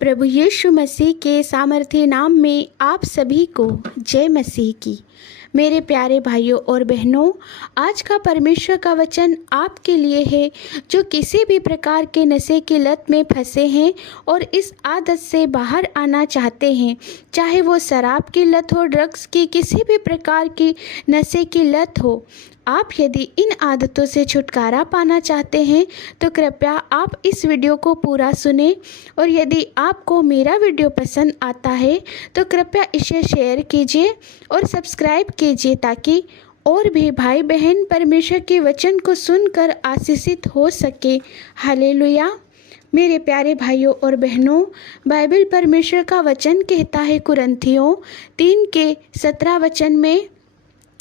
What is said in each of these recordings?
प्रभु यीशु मसीह के सामर्थ्य नाम में आप सभी को जय मसीह की। मेरे प्यारे भाइयों और बहनों, आज का परमेश्वर का वचन आपके लिए है जो किसी भी प्रकार के नशे की लत में फंसे हैं और इस आदत से बाहर आना चाहते हैं। चाहे वो शराब की लत हो, ड्रग्स की, किसी भी प्रकार की नशे की लत हो, आप यदि इन आदतों से छुटकारा पाना चाहते हैं तो कृपया आप इस वीडियो को पूरा सुनें। और यदि आपको मेरा वीडियो पसंद आता है तो कृपया इसे शेयर कीजिए और सब्सक्राइब कीजिए ताकि और भी भाई बहन परमेश्वर के वचन को सुनकर आशीषित हो सके। हालेलुया। मेरे प्यारे भाइयों और बहनों, बाइबल परमेश्वर का वचन कहता है कुरिन्थियों 3:17 में,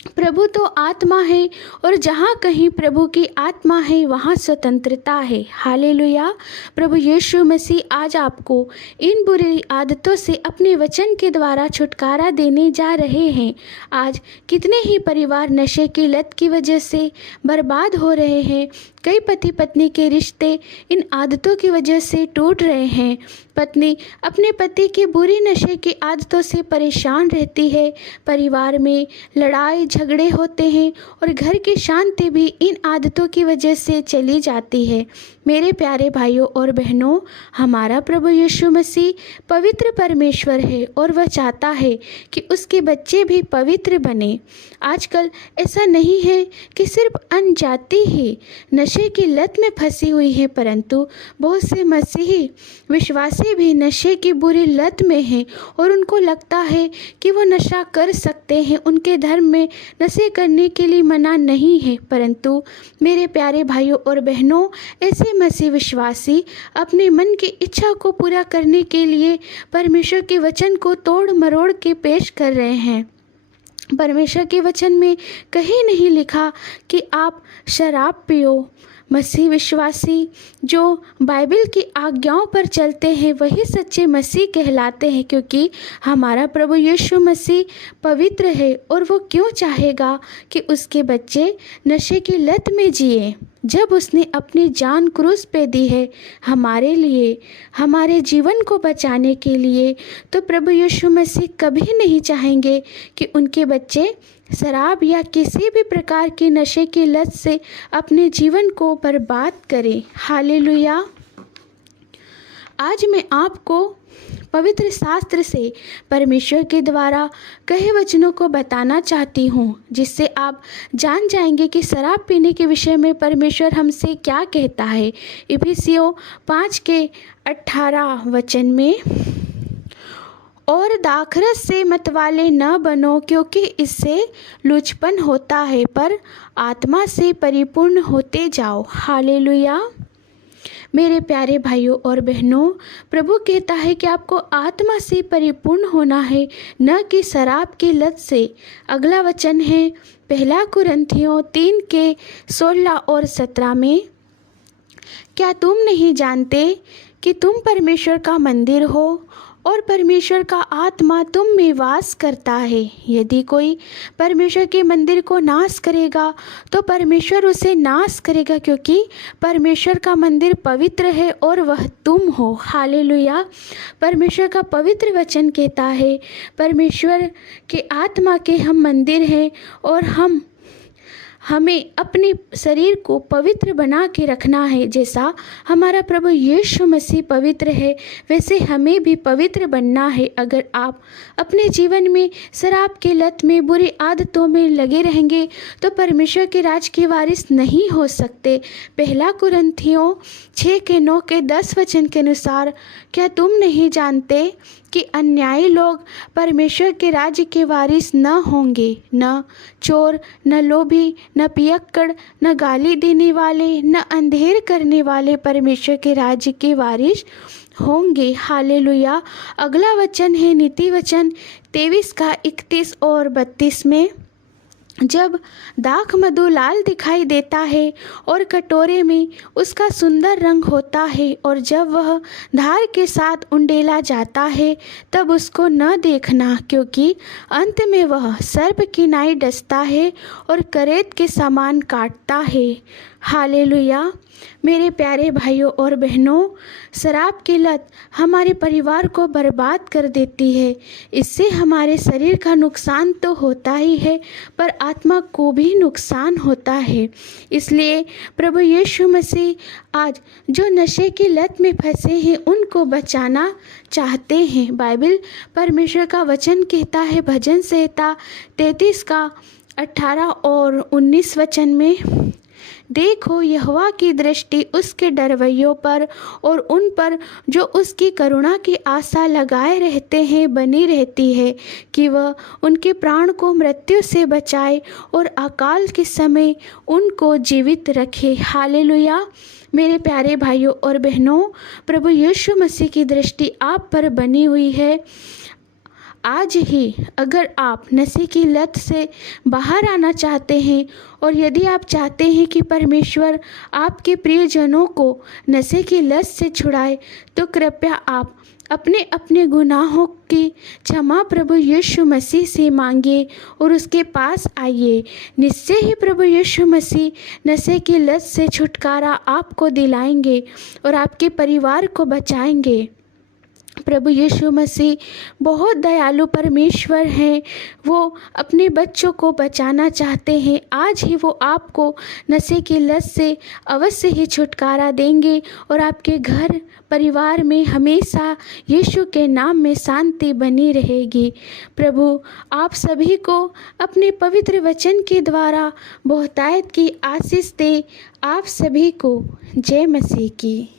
प्रभु तो आत्मा है और जहाँ कहीं प्रभु की आत्मा है वहाँ स्वतंत्रता है। हालेलुया। प्रभु यीशु मसीह आज आपको इन बुरी आदतों से अपने वचन के द्वारा छुटकारा देने जा रहे हैं। आज कितने ही परिवार नशे की लत की वजह से बर्बाद हो रहे हैं। कई पति पत्नी के रिश्ते इन आदतों की वजह से टूट रहे हैं। पत्नी अपने पति की बुरी नशे की आदतों से परेशान रहती है। परिवार में लड़ाई झगड़े होते हैं और घर की शांति भी इन आदतों की वजह से चली जाती है। मेरे प्यारे भाइयों और बहनों, हमारा प्रभु यीशु मसीह पवित्र परमेश्वर है और वह चाहता है कि उसके बच्चे भी पवित्र बने। आजकल ऐसा नहीं है कि सिर्फ अनजाति ही नशे की लत में फंसी हुई है, परंतु बहुत से मसीही विश्वासी भी नशे की बुरी लत में हैं और उनको लगता है कि वो नशा कर सकते हैं। उनके धर्म में नशे करने के लिए मना नहीं है, परंतु मेरे प्यारे भाइयों और बहनों, ऐसे मसीह विश्वासी अपने मन की इच्छा को पूरा करने के लिए परमेश्वर के वचन को तोड़ मरोड़ के पेश कर रहे हैं। परमेश्वर के वचन में कहीं नहीं लिखा कि आप शराब पियो। मसीह विश्वासी जो बाइबल की आज्ञाओं पर चलते हैं वही सच्चे मसीह कहलाते हैं, क्योंकि हमारा प्रभु यीशु मसीह पवित्र है और वो क्यों चाहेगा कि उसके बच्चे नशे की लत में जिए। जब उसने अपनी जान क्रूस पे दी है हमारे लिए, हमारे जीवन को बचाने के लिए, तो प्रभु यीशु मसीह कभी नहीं चाहेंगे कि उनके बच्चे शराब या किसी भी प्रकार की नशे की लत से अपने जीवन को बर्बाद करें। हालेलुया। आज मैं आपको पवित्र शास्त्र से परमेश्वर के द्वारा कहे वचनों को बताना चाहती हूँ, जिससे आप जान जाएंगे कि शराब पीने के विषय में परमेश्वर हमसे क्या कहता है। इफिसियों 5:18 में, और दाखरस से मतवाले न बनो क्योंकि इससे लुचपन होता है, पर आत्मा से परिपूर्ण होते जाओ। हालेलुया। मेरे प्यारे भाइयों और बहनों, प्रभु कहता है कि आपको आत्मा से परिपूर्ण होना है, न कि शराब की लत से। अगला वचन है 1 कुरिन्थियों 3:16 और 17 में, क्या तुम नहीं जानते कि तुम परमेश्वर का मंदिर हो और परमेश्वर का आत्मा तुम में वास करता है। यदि कोई परमेश्वर के मंदिर को नाश करेगा तो परमेश्वर उसे नाश करेगा, क्योंकि परमेश्वर का मंदिर पवित्र है और वह तुम हो। हालेलुया। परमेश्वर का पवित्र वचन कहता है परमेश्वर के आत्मा के हम मंदिर हैं और हमें अपने शरीर को पवित्र बना के रखना है। जैसा हमारा प्रभु यीशु मसीह पवित्र है वैसे हमें भी पवित्र बनना है। अगर आप अपने जीवन में शराब की लत में, बुरी आदतों में लगे रहेंगे तो परमेश्वर के राज के वारिस नहीं हो सकते। 1 कुरिन्थियों 6:9-10 के अनुसार, क्या तुम नहीं जानते कि अन्यायी लोग परमेश्वर के राज्य के वारिस न होंगे। न चोर, न लोभी, न पियक्कड़, न गाली देने वाले, न अंधेर करने वाले परमेश्वर के राज्य के वारिस होंगे। हालेलुया। अगला वचन है नीति वचन 23:31 और 32 में, जब दाख मधु लाल दिखाई देता है और कटोरे में उसका सुंदर रंग होता है और जब वह धार के साथ उंडेला जाता है तब उसको न देखना, क्योंकि अंत में वह सर्प की नाई डसता है और करेत के समान काटता है। हालेलुया। मेरे प्यारे भाइयों और बहनों, शराब की लत हमारे परिवार को बर्बाद कर देती है। इससे हमारे शरीर का नुकसान तो होता ही है, पर आत्मा को भी नुकसान होता है। इसलिए प्रभु यीशु मसीह आज जो नशे की लत में फंसे हैं उनको बचाना चाहते हैं। बाइबल परमेश्वर का वचन कहता है भजन संहिता 33 का 18 और 19 वचन में, देखो यहोवा की दृष्टि उसके डरवैयों पर और उन पर जो उसकी करुणा की आशा लगाए रहते हैं बनी रहती है, कि वह उनके प्राण को मृत्यु से बचाए और अकाल के समय उनको जीवित रखे। हालेलुया। मेरे प्यारे भाइयों और बहनों, प्रभु यीशु मसीह की दृष्टि आप पर बनी हुई है। आज ही अगर आप नशे की लत से बाहर आना चाहते हैं और यदि आप चाहते हैं कि परमेश्वर आपके प्रियजनों को नशे की लत से छुड़ाए, तो कृपया आप अपने अपने गुनाहों की क्षमा प्रभु यीशु मसीह से मांगिए और उसके पास आइए। निश्चय ही प्रभु यीशु मसीह नशे की लत से छुटकारा आपको दिलाएंगे और आपके परिवार को बचाएंगे। प्रभु यीशु मसीह बहुत दयालु परमेश्वर हैं। वो अपने बच्चों को बचाना चाहते हैं। आज ही वो आपको नशे की लत से अवश्य ही छुटकारा देंगे और आपके घर परिवार में हमेशा यीशु के नाम में शांति बनी रहेगी। प्रभु आप सभी को अपने पवित्र वचन के द्वारा बहुतायत की आशीष दे। आप सभी को जय मसीह की।